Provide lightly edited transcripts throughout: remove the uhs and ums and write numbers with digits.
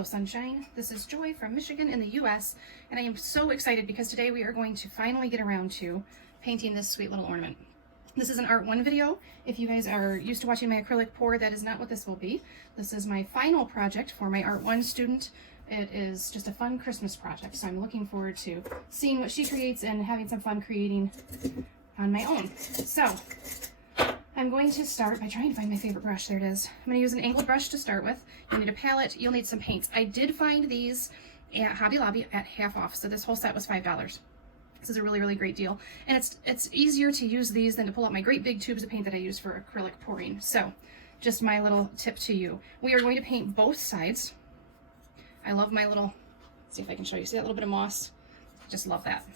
Hello Sunshine, this is Joy from Michigan in the US, and I am so excited because today we are going to finally get around to painting this sweet little ornament. This is an Art 1 video. If you guys are used to watching my acrylic pour, that is not what this will be. This is my final project for my Art 1 student. It is just a fun Christmas project, so I'm looking forward to seeing what she creates and having some fun creating on my own. So I'm going to start by trying to find my favorite brush. There it is. I'm going to use an angled brush to start with. You'll need a palette. You'll need some paints. I did find these at Hobby Lobby at half off, so this whole set was $5. This is a really, really great deal. And it's easier to use these than to pull out my great big tubes of paint that I use for acrylic pouring. So just my little tip to you. We are going to paint both sides. I love my little, let's see if I can show you. See that little bit of moss? Just love that.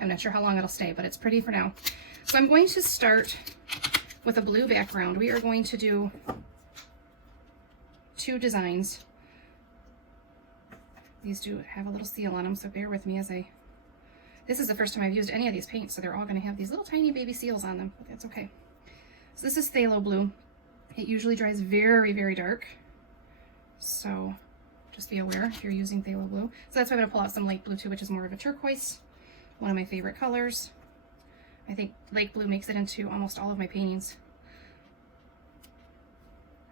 I'm not sure how long it'll stay, but it's pretty for now. So I'm going to start with a blue background. We are going to do two designs. These do have a little seal on them, so bear with me as this is the first time I've used any of these paints, so they're all going to have these little tiny baby seals on them, but that's okay. So this is phthalo blue. It usually dries very, very dark, so just be aware if you're using phthalo blue. So that's why I'm going to pull out some light blue too, which is more of a turquoise, one of my favorite colors. I think lake blue makes it into almost all of my paintings.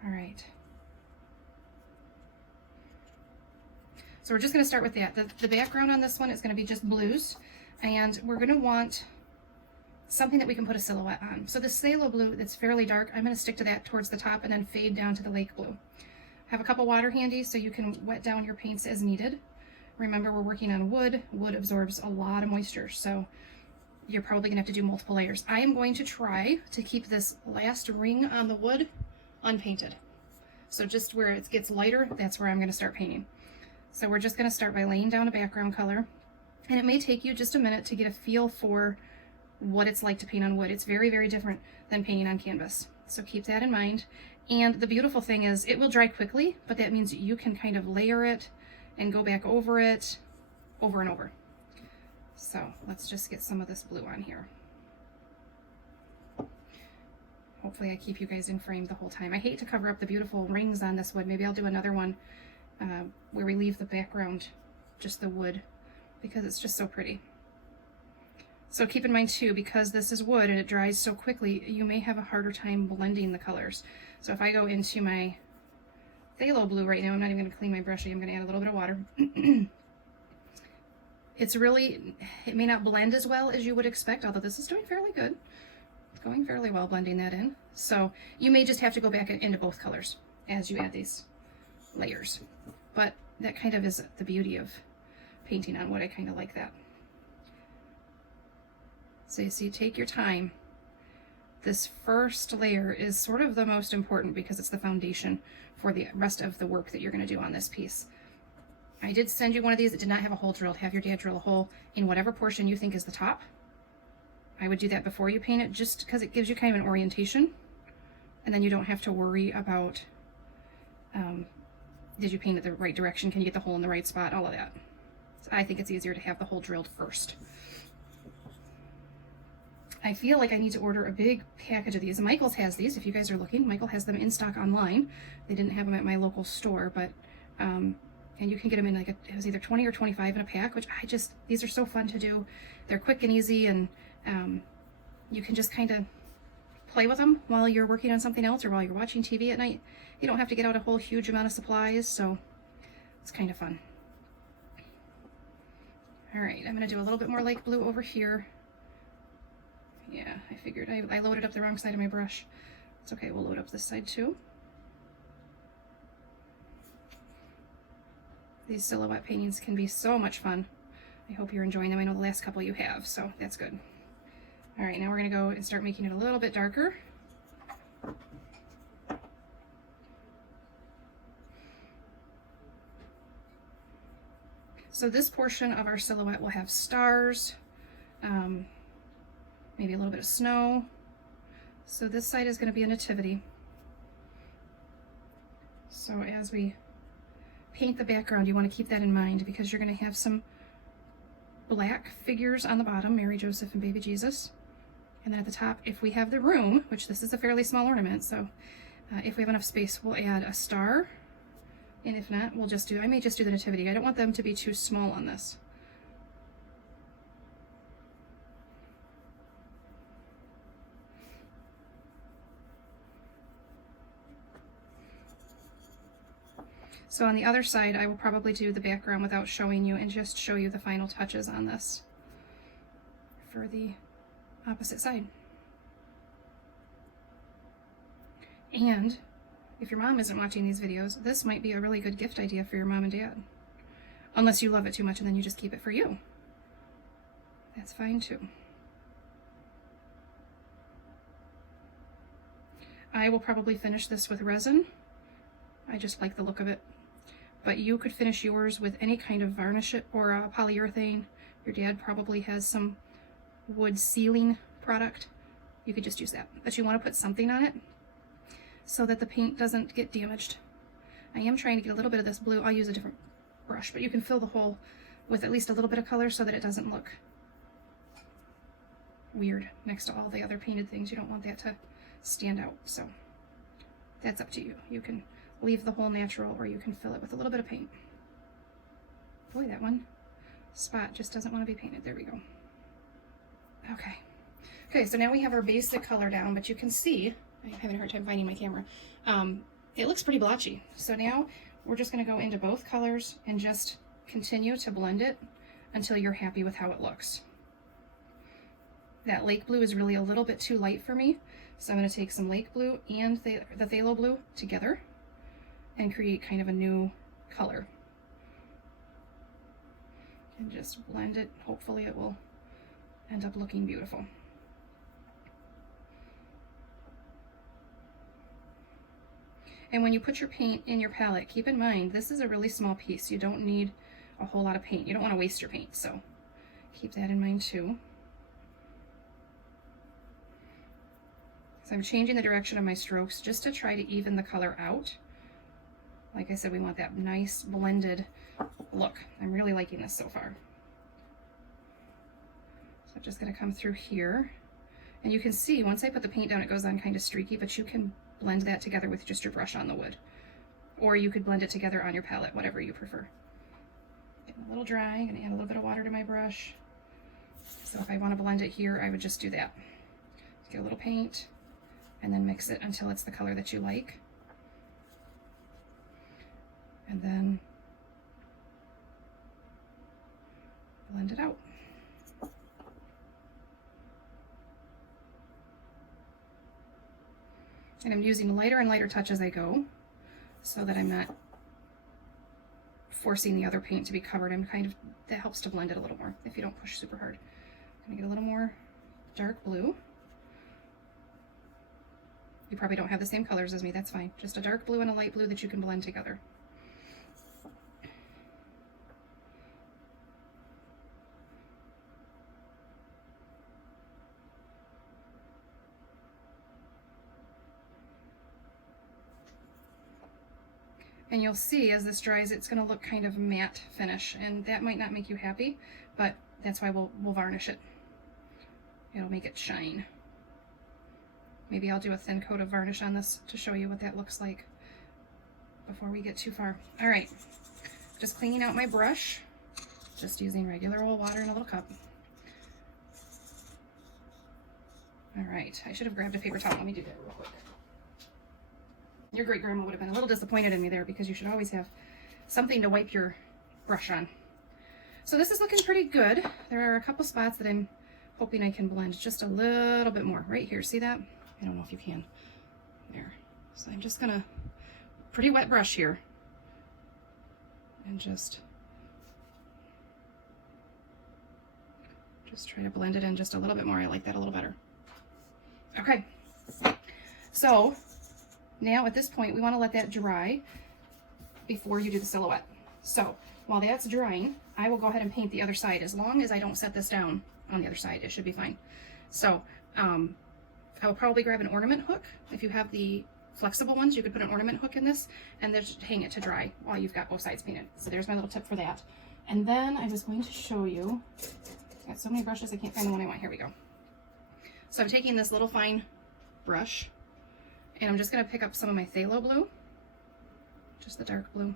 All right. So we're just going to start with that. The background on this one is going to be just blues, and we're going to want something that we can put a silhouette on. So the phthalo blue that's fairly dark, I'm going to stick to that towards the top and then fade down to the lake blue. Have a couple water handy so you can wet down your paints as needed. Remember, we're working on wood. Wood absorbs a lot of moisture, so you're probably gonna have to do multiple layers. I am going to try to keep this last ring on the wood unpainted. So just where it gets lighter, that's where I'm gonna start painting. So we're just gonna start by laying down a background color. And it may take you just a minute to get a feel for what it's like to paint on wood. It's very, very different than painting on canvas. So keep that in mind. And the beautiful thing is it will dry quickly, but that means you can kind of layer it and go back over it over and over. So let's just get some of this blue on here. Hopefully I keep you guys in frame the whole time. I hate to cover up the beautiful rings on this wood. Maybe I'll do another one where we leave the background, just the wood, because it's just so pretty. So keep in mind too, because this is wood and it dries so quickly, you may have a harder time blending the colors. So if I go into my phthalo blue right now, I'm not even going to clean my brush. I'm going to add a little bit of water. It may not blend as well as you would expect, although this is doing fairly good. It's going fairly well blending that in. So you may just have to go back into both colors as you add these layers. But that kind of is the beauty of painting on wood. I kind of like that. So you see, take your time. This first layer is sort of the most important because it's the foundation for the rest of the work that you're going to do on this piece. I did send you one of these that did not have a hole drilled. Have your dad drill a hole in whatever portion you think is the top. I would do that before you paint it just because it gives you kind of an orientation, and then you don't have to worry about did you paint it the right direction, can you get the hole in the right spot, all of that. So I think it's easier to have the hole drilled first. I feel like I need to order a big package of these. Michael's has these, if you guys are looking. Michael has them in stock online. They didn't have them at my local store, but and you can get them in it was either 20 or 25 in a pack, which these are so fun to do. They're quick and easy, and you can just kind of play with them while you're working on something else or while you're watching TV at night. You don't have to get out a whole huge amount of supplies, so it's kind of fun. All right, I'm gonna do a little bit more lake blue over here. Yeah, I figured I loaded up the wrong side of my brush. It's okay, we'll load up this side too. These silhouette paintings can be so much fun. I hope you're enjoying them. I know the last couple you have, so that's good. All right, now we're gonna go and start making it a little bit darker. So this portion of our silhouette will have stars, maybe a little bit of snow. So this side is gonna be a nativity. So as we paint the background, you want to keep that in mind because you're going to have some black figures on the bottom, Mary, Joseph, and baby Jesus. And then at the top, if we have the room, which this is a fairly small ornament, so if we have enough space, we'll add a star And if not, I may just do the nativity. I don't want them to be too small on this. So on the other side, I will probably do the background without showing you and just show you the final touches on this for the opposite side. And if your mom isn't watching these videos, this might be a really good gift idea for your mom and dad. Unless you love it too much and then you just keep it for you. That's fine too. I will probably finish this with resin. I just like the look of it. But you could finish yours with any kind of varnish or a polyurethane. Your dad probably has some wood sealing product. You could just use that. But you want to put something on it so that the paint doesn't get damaged. I am trying to get a little bit of this blue. I'll use a different brush, but you can fill the hole with at least a little bit of color so that it doesn't look weird next to all the other painted things. You don't want that to stand out. So that's up to you. You can leave the hole natural or you can fill it with a little bit of paint. Boy, that one spot just doesn't want to be painted. There we go. Okay. Okay, so now we have our basic color down, but you can see, I'm having a hard time finding my camera. It looks pretty blotchy. So now we're just going to go into both colors and just continue to blend it until you're happy with how it looks. That lake blue is really a little bit too light for me, so I'm going to take some lake blue and the phthalo blue together and create kind of a new color. And just blend it. Hopefully it will end up looking beautiful. And when you put your paint in your palette, keep in mind, this is a really small piece. You don't need a whole lot of paint. You don't want to waste your paint, so keep that in mind too. So I'm changing the direction of my strokes just to try to even the color out. Like I said, we want that nice blended look. I'm really liking this so far. So I'm just going to come through here. And you can see, once I put the paint down, it goes on kind of streaky, but you can blend that together with just your brush on the wood. Or you could blend it together on your palette, whatever you prefer. Getting a little dry, I'm going to add a little bit of water to my brush. So if I want to blend it here, I would just do that. Get a little paint, and then mix it until it's the color that you like. And then blend it out. And I'm using lighter and lighter touch as I go so that I'm not forcing the other paint to be covered. That helps to blend it a little more if you don't push super hard. I'm gonna get a little more dark blue. You probably don't have the same colors as me, that's fine. Just a dark blue and a light blue that you can blend together. And you'll see as this dries, it's going to look kind of matte finish, and that might not make you happy, but that's why we'll varnish it. It'll make it shine. Maybe I'll do a thin coat of varnish on this to show you what that looks like before we get too far. All right, just cleaning out my brush, just using regular old water in a little cup. All right, I should have grabbed a paper towel. Let me do that real quick. Your great grandma would have been a little disappointed in me there because you should always have something to wipe your brush on. So this is looking pretty good. There are a couple spots that I'm hoping I can blend just a little bit more. Right here, see that? I don't know if you can. There. So I'm just gonna, pretty wet brush here. And just try to blend it in just a little bit more. I like that a little better. Okay. So now at this point, we want to let that dry before you do the silhouette. So while that's drying, I will go ahead and paint the other side. As long as I don't set this down on the other side, it should be fine. So I will probably grab an ornament hook. If you have the flexible ones, you could put an ornament hook in this and then just hang it to dry while you've got both sides painted. So there's my little tip for that. And then I was going to show you, I've got so many brushes, I can't find the one I want. Here we go. So I'm taking this little fine brush, and I'm just going to pick up some of my phthalo blue, just the dark blue.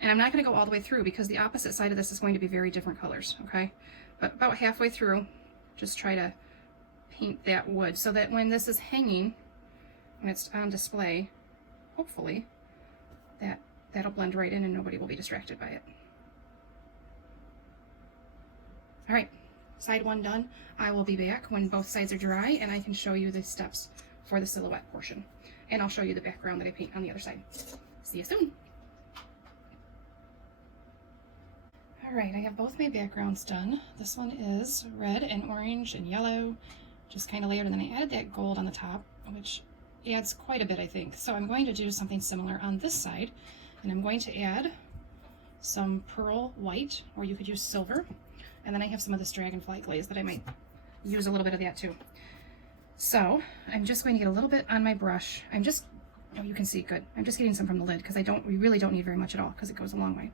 And I'm not going to go all the way through because the opposite side of this is going to be very different colors, okay? But about halfway through, just try to paint that wood so that when this is hanging, when it's on display, hopefully, that'll blend right in and nobody will be distracted by it. All right, side one done. I will be back when both sides are dry and I can show you the steps for the silhouette portion. And I'll show you the background that I paint on the other side. See you soon. All right, I have both my backgrounds done. This one is red and orange and yellow, just kind of layered, and then I added that gold on the top, which adds quite a bit, I think. So I'm going to do something similar on this side, and I'm going to add some pearl white, or you could use silver, and then I have some of this dragonfly glaze that I might use a little bit of that too. So I'm just going to get a little bit on my brush. Oh, you can see, good. I'm just getting some from the lid because we really don't need very much at all because it goes a long way.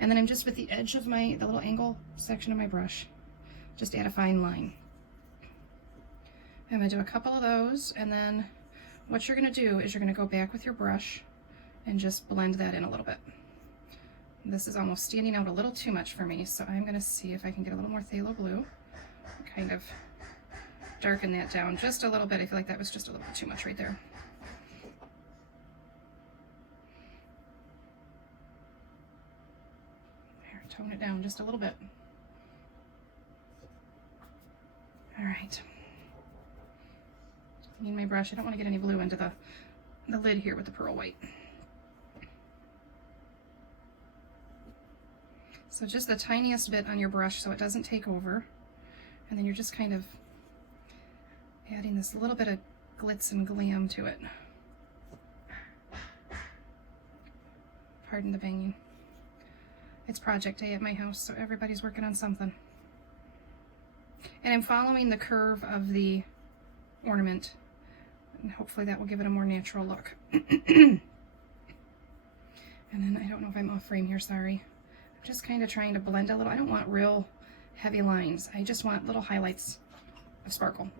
And then I'm just with the edge of the little angle section of my brush, just add a fine line. I'm going to do a couple of those, and then what you're going to do is you're going to go back with your brush and just blend that in a little bit. This is almost standing out a little too much for me, so I'm going to see if I can get a little more phthalo blue, kind of darken that down just a little bit. I feel like that was just a little bit too much right there. Tone it down just a little bit. All right. I need my brush. I don't want to get any blue into the lid here with the pearl white. So just the tiniest bit on your brush so it doesn't take over. And then you're just kind of adding this little bit of glitz and glam to it. Pardon the banging. It's project day at my house, so everybody's working on something. And I'm following the curve of the ornament, and hopefully that will give it a more natural look. And then I don't know if I'm off frame here, sorry. I'm just kind of trying to blend a little. I don't want real heavy lines. I just want little highlights of sparkle.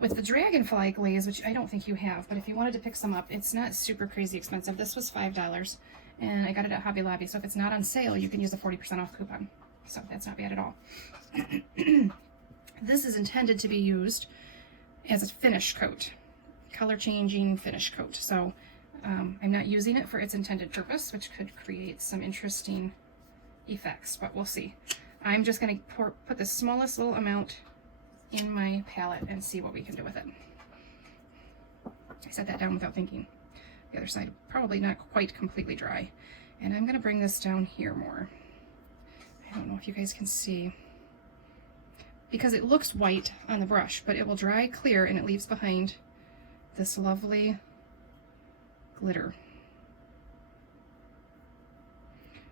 With the dragonfly glaze, which I don't think you have, but if you wanted to pick some up, it's not super crazy expensive. This was $5. And I got it at Hobby Lobby, so if it's not on sale, you can use a 40% off coupon. So that's not bad at all. This is intended to be used as a finish coat, color changing finish coat. So I'm not using it for its intended purpose, which could create some interesting effects, but we'll see. I'm just going to put the smallest little amount in my palette and see what we can do with it. I set that down without thinking. The other side probably not quite completely dry, and I'm going to bring this down here more. I don't know if you guys can see, because it looks white on the brush, but it will dry clear and it leaves behind this lovely glitter.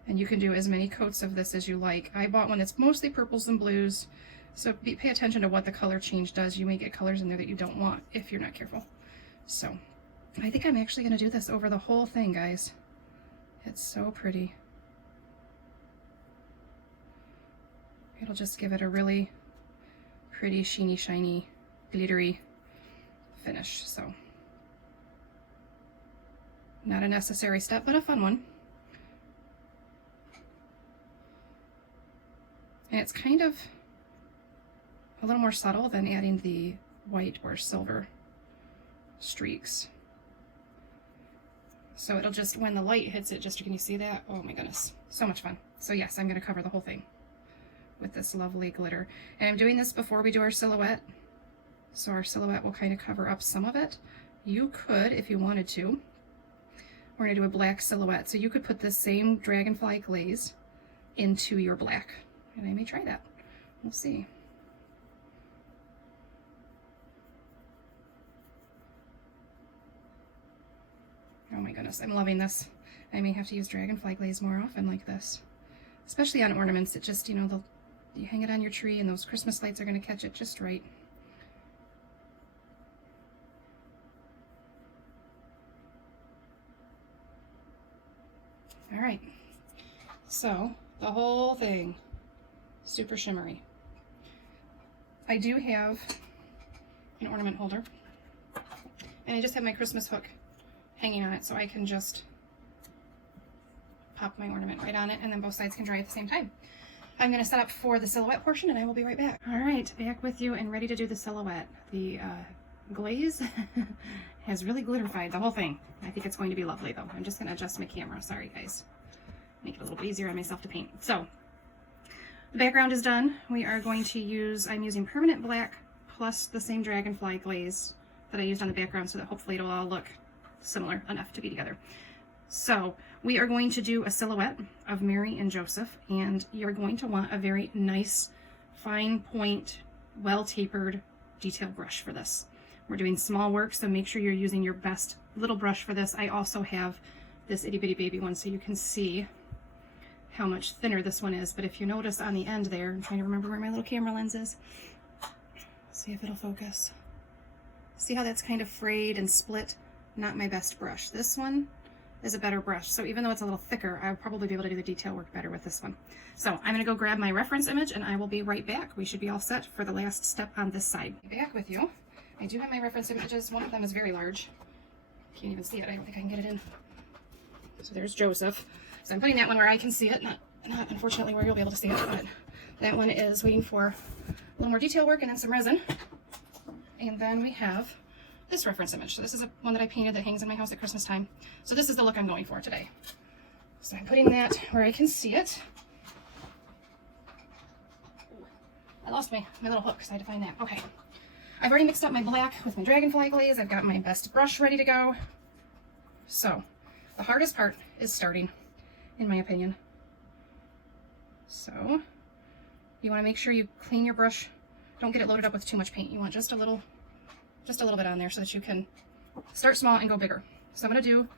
And you can do as many coats of this as you like. I bought one that's mostly purples and blues, so pay attention to what the color change does. You may get colors in there that you don't want if you're not careful. So I think I'm actually going to do this over the whole thing, guys. It's so pretty. It'll just give it a really pretty, sheeny, shiny, glittery finish. So, not a necessary step, but a fun one. And it's kind of a little more subtle than adding the white or silver streaks. So it'll just, when the light hits it, can you see that? Oh my goodness, so much fun. So yes, I'm going to cover the whole thing with this lovely glitter. And I'm doing this before we do our silhouette. So our silhouette will kind of cover up some of it. You could, if you wanted to, we're going to do a black silhouette. So you could put the same dragonfly glaze into your black. And I may try that. We'll see. Oh my goodness, I'm loving this. I may have to use dragonfly glaze more often like this. Especially on ornaments, it just, you hang it on your tree and those Christmas lights are going to catch it just right. All right, so the whole thing, super shimmery. I do have an ornament holder, and I just have my Christmas hook hanging on it, so I can just pop my ornament right on it, and then both sides can dry at the same time. I'm going to set up for the silhouette portion, and I will be right back. All right, back with you and ready to do the silhouette. The glaze has really glitterified the whole thing. I think it's going to be lovely, though. I'm just going to adjust my camera. Sorry, guys. Make it a little bit easier on myself to paint. So, the background is done. We are going to use, I'm using permanent black plus the same dragonfly glaze that I used on the background so that hopefully it'll all look similar enough to be together. So we are going to do a silhouette of Mary and Joseph, and you're going to want a very nice, fine point, well-tapered detail brush for this. We're doing small work, so make sure you're using your best little brush for this. I also have this itty bitty baby one so you can see how much thinner this one is, but if you notice on the end there, I'm trying to remember where my little camera lens is. See if it'll focus. See how that's kind of frayed and split? Not my best brush. This one is a better brush, so even though it's a little thicker, I'll probably be able to do the detail work better with this one. So I'm going to go grab my reference image and I will be right back. We should be all set for the last step on this side. Back with you. I do have my reference images. One of them is very large. Can't even see it. I don't think I can get it in. So there's Joseph. So I'm putting that one where I can see it, not unfortunately where you'll be able to see it, but that one is waiting for a little more detail work and then some resin. And then we have this reference image. So this is one that I painted that hangs in my house at Christmas time. So this is the look I'm going for today. So I'm putting that where I can see it. I lost my little hook, so I had to find that. Okay. I've already mixed up my black with my dragonfly glaze. I've got my best brush ready to go. So the hardest part is starting, in my opinion. So you want to make sure you clean your brush. Don't get it loaded up with too much paint. You want just a little bit on there so that you can start small and go bigger. So I'm going to do,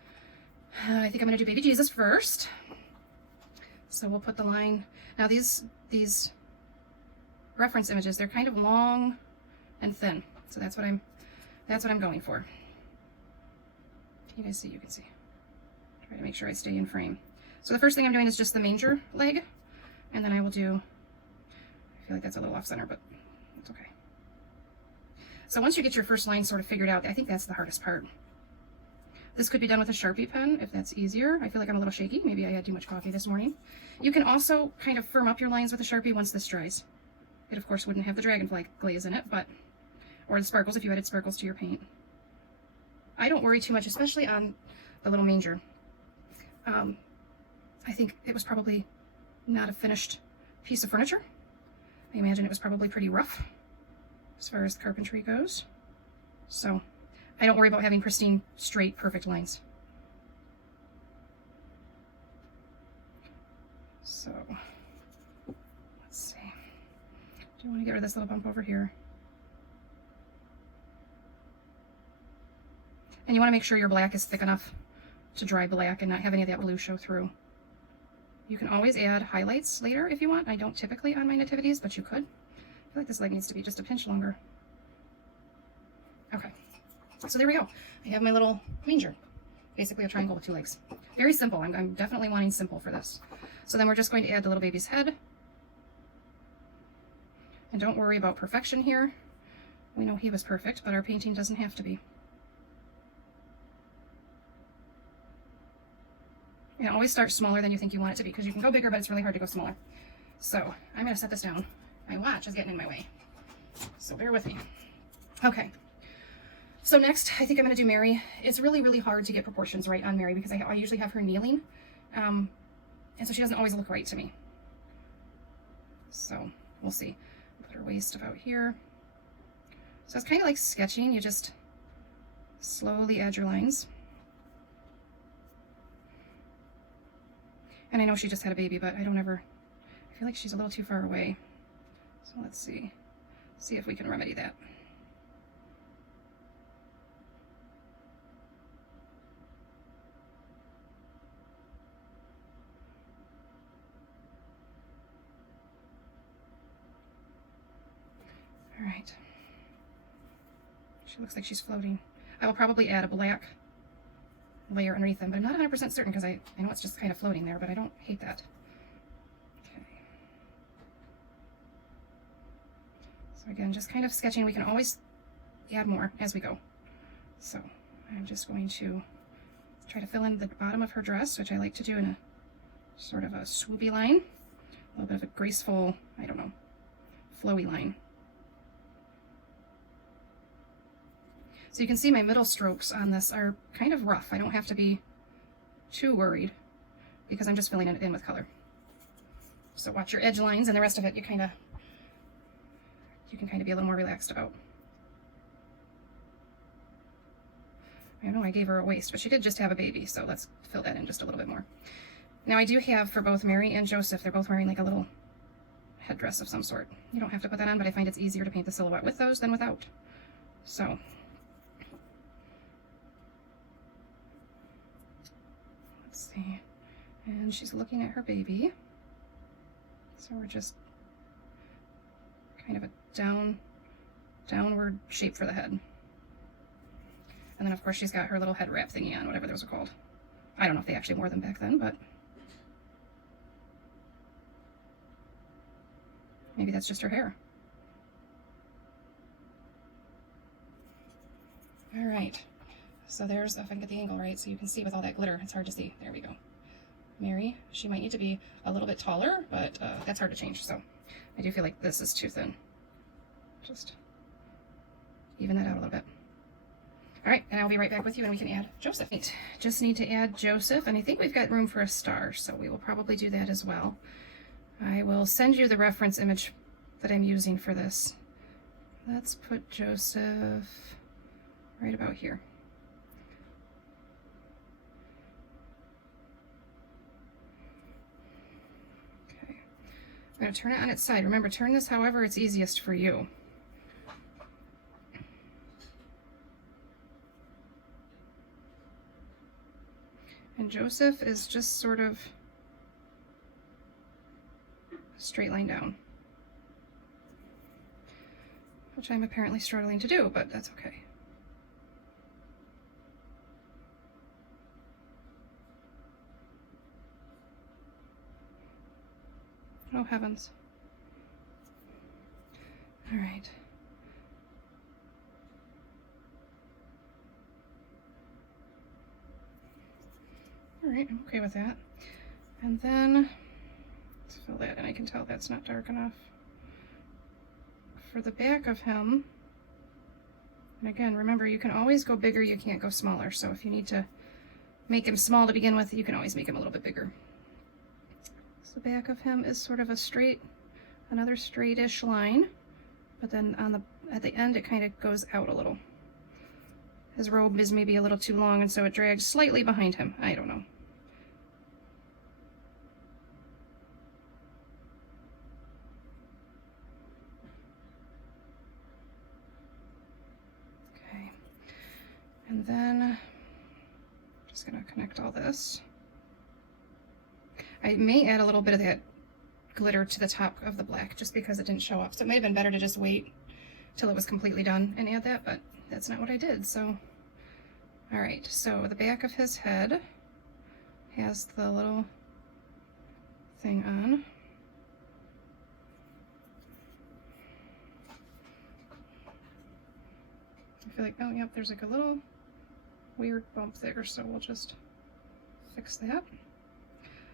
I think I'm going to do baby Jesus first. So we'll put the line. Now these reference images, they're kind of long and thin. So that's what I'm going for. Can you guys see? You can see. Try to make sure I stay in frame. So the first thing I'm doing is just the manger leg, and then I will do, I feel like that's a little off center, but it's okay. So once you get your first line sort of figured out, I think that's the hardest part. This could be done with a Sharpie pen if that's easier. I feel like I'm a little shaky. Maybe I had too much coffee this morning. You can also kind of firm up your lines with a Sharpie once this dries. It of course wouldn't have the dragonfly glaze in it, but, or the sparkles if you added sparkles to your paint. I don't worry too much, especially on the little manger. I think it was probably not a finished piece of furniture. I imagine it was probably pretty rough as far as the carpentry goes. So I don't worry about having pristine, straight, perfect lines. So let's see. Do you want to get rid of this little bump over here? And you want to make sure your black is thick enough to dry black and not have any of that blue show through. You can always add highlights later if you want. I don't typically on my nativities, but you could. I feel like this leg needs to be just a pinch longer. Okay, so there we go. I have my little manger. Basically a triangle with two legs. Very simple. I'm definitely wanting simple for this. So then we're just going to add the little baby's head. And don't worry about perfection here. We know he was perfect, but our painting doesn't have to be. And always start smaller than you think you want it to be, because you can go bigger, but it's really hard to go smaller. So I'm going to set this down. My watch is getting in my way, so bear with me. Okay, so next I think I'm going to do Mary. It's really, really hard to get proportions right on Mary because I usually have her kneeling, and so she doesn't always look right to me. So we'll see. Put her waist about here. So it's kind of like sketching. You just slowly add your lines. And I know she just had a baby, but I feel like she's a little too far away. So let's see if we can remedy that. All right. She looks like she's floating. I will probably add a black layer underneath them, but I'm not 100% certain because I know it's just kind of floating there, but I don't hate that. Okay. So again, just kind of sketching. We can always add more as we go. So I'm just going to try to fill in the bottom of her dress, which I like to do in a sort of a swoopy line, a little bit of a graceful, I don't know, flowy line. So you can see my middle strokes on this are kind of rough. I don't have to be too worried because I'm just filling it in with color. So watch your edge lines, and the rest of it you can kind of be a little more relaxed about. I know I gave her a waist, but she did just have a baby, so let's fill that in just a little bit more. Now I do have for both Mary and Joseph, they're both wearing like a little headdress of some sort. You don't have to put that on, but I find it's easier to paint the silhouette with those than without. So let's see. And she's looking at her baby. So we're just kind of a downward shape for the head. And then of course she's got her little head wrap thingy on, whatever those are called. I don't know if they actually wore them back then, but maybe that's just her hair. All right, so there's, if I can get the angle right so you can see with all that glitter, it's hard to see. There we go. Mary, she might need to be a little bit taller, but that's hard to change, so I do feel like this is too thin. Just even that out a little bit. All right, and I'll be right back with you and we can add Joseph. Right, just need to add Joseph, and I think we've got room for a star, so we will probably do that as well. I will send you the reference image that I'm using for this. Let's put Joseph right about here. Okay, I'm going to turn it on its side. Remember, turn this however it's easiest for you. And Joseph is just sort of a straight line down, which I'm apparently struggling to do, but that's okay. Oh heavens. All right. All right, I'm okay with that. And then let's fill that in. I can tell that's not dark enough. For the back of him, and again, remember, you can always go bigger, you can't go smaller. So if you need to make him small to begin with, you can always make him a little bit bigger. So the back of him is sort of a straight, another straightish line, but then on at the end it kind of goes out a little. His robe is maybe a little too long, and so it drags slightly behind him. I don't know. Okay. And then I'm just going to connect all this. I may add a little bit of that glitter to the top of the black just because it didn't show up. So it might have been better to just wait till it was completely done and add that, but that's not what I did. So, all right, so the back of his head has the little thing on. I feel like, oh, yep, there's like a little weird bump there, so we'll just fix that.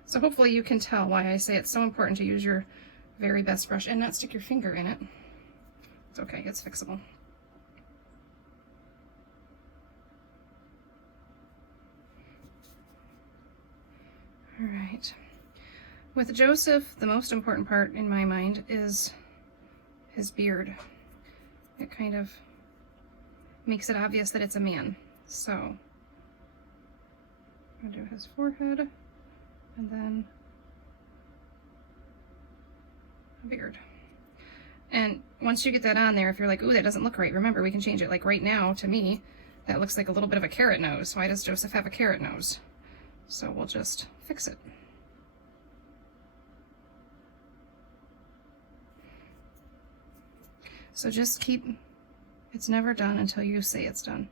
So hopefully you can tell why I say it's so important to use your very best brush and not stick your finger in it. It's okay, it's fixable. All right. With Joseph, the most important part in my mind is his beard. It kind of makes it obvious that it's a man. So I'm gonna do his forehead and then a beard. And once you get that on there, if you're like, ooh, that doesn't look right, remember, we can change it. Like right now, to me, that looks like a little bit of a carrot nose. Why does Joseph have a carrot nose? So we'll just fix it. So just keep, it's never done until you say it's done.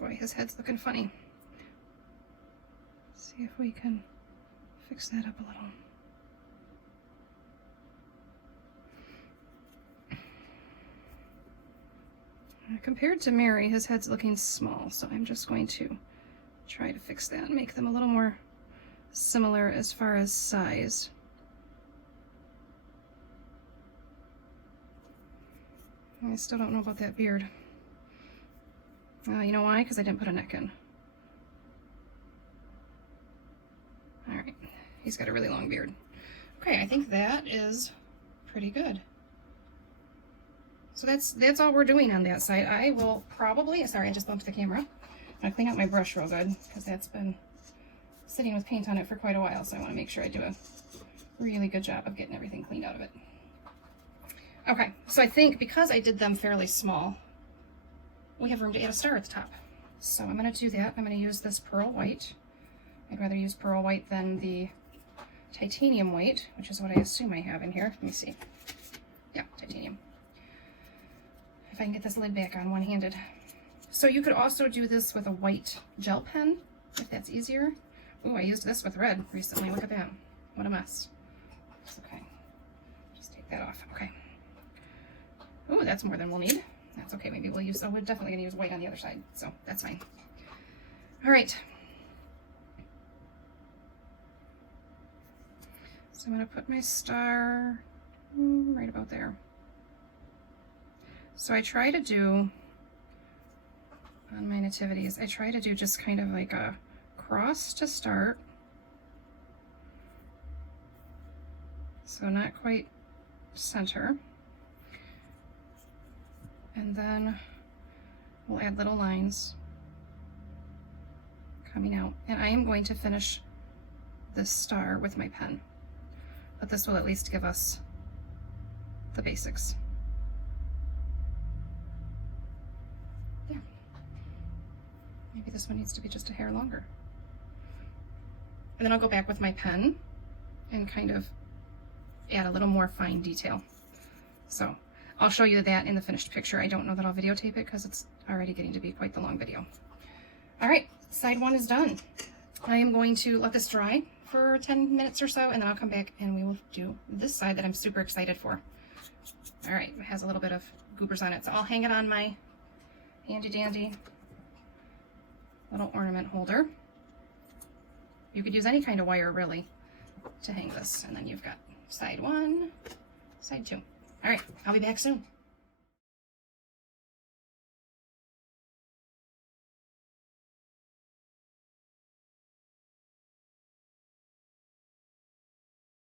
Boy, his head's looking funny. Let's see if we can fix that up a little. Compared to Mary, his head's looking small, so I'm just going to try to fix that and make them a little more similar as far as size. I still don't know about that beard. You know why? Because I didn't put a neck in. Alright, he's got a really long beard. Okay, I think that is pretty good. So that's all we're doing on that side. I will probably, sorry, I just bumped the camera. I'll clean out my brush real good because that's been sitting with paint on it for quite a while, so I want to make sure I do a really good job of getting everything cleaned out of it. Okay, so I think because I did them fairly small, we have room to add a star at the top. So I'm going to do that. I'm going to use this pearl white. I'd rather use pearl white than the titanium white, which is what I assume I have in here. Let me see. Yeah, titanium. If I can get this lid back on one-handed. So you could also do this with a white gel pen, if that's easier. Ooh, I used this with red recently. Look at that. What a mess. It's okay. Just take that off. Okay. Ooh, that's more than we'll need. That's okay. Maybe we'll use, oh, we're definitely going to use white on the other side, so that's fine. All right. So I'm going to put my star right about there. So I try to do, on my nativities, I try to do just kind of like a cross to start. So not quite center. And then we'll add little lines coming out. And I am going to finish this star with my pen. But this will at least give us the basics. There. Maybe this one needs to be just a hair longer. And then I'll go back with my pen and kind of add a little more fine detail. So I'll show you that in the finished picture. I don't know that I'll videotape it because it's already getting to be quite the long video. All right, side one is done. I am going to let this dry for 10 minutes or so, and then I'll come back and we will do this side that I'm super excited for. All right, it has a little bit of goobers on it, so I'll hang it on my handy dandy little ornament holder. You could use any kind of wire really to hang this, and then you've got side one, side two. All right, I'll be back soon.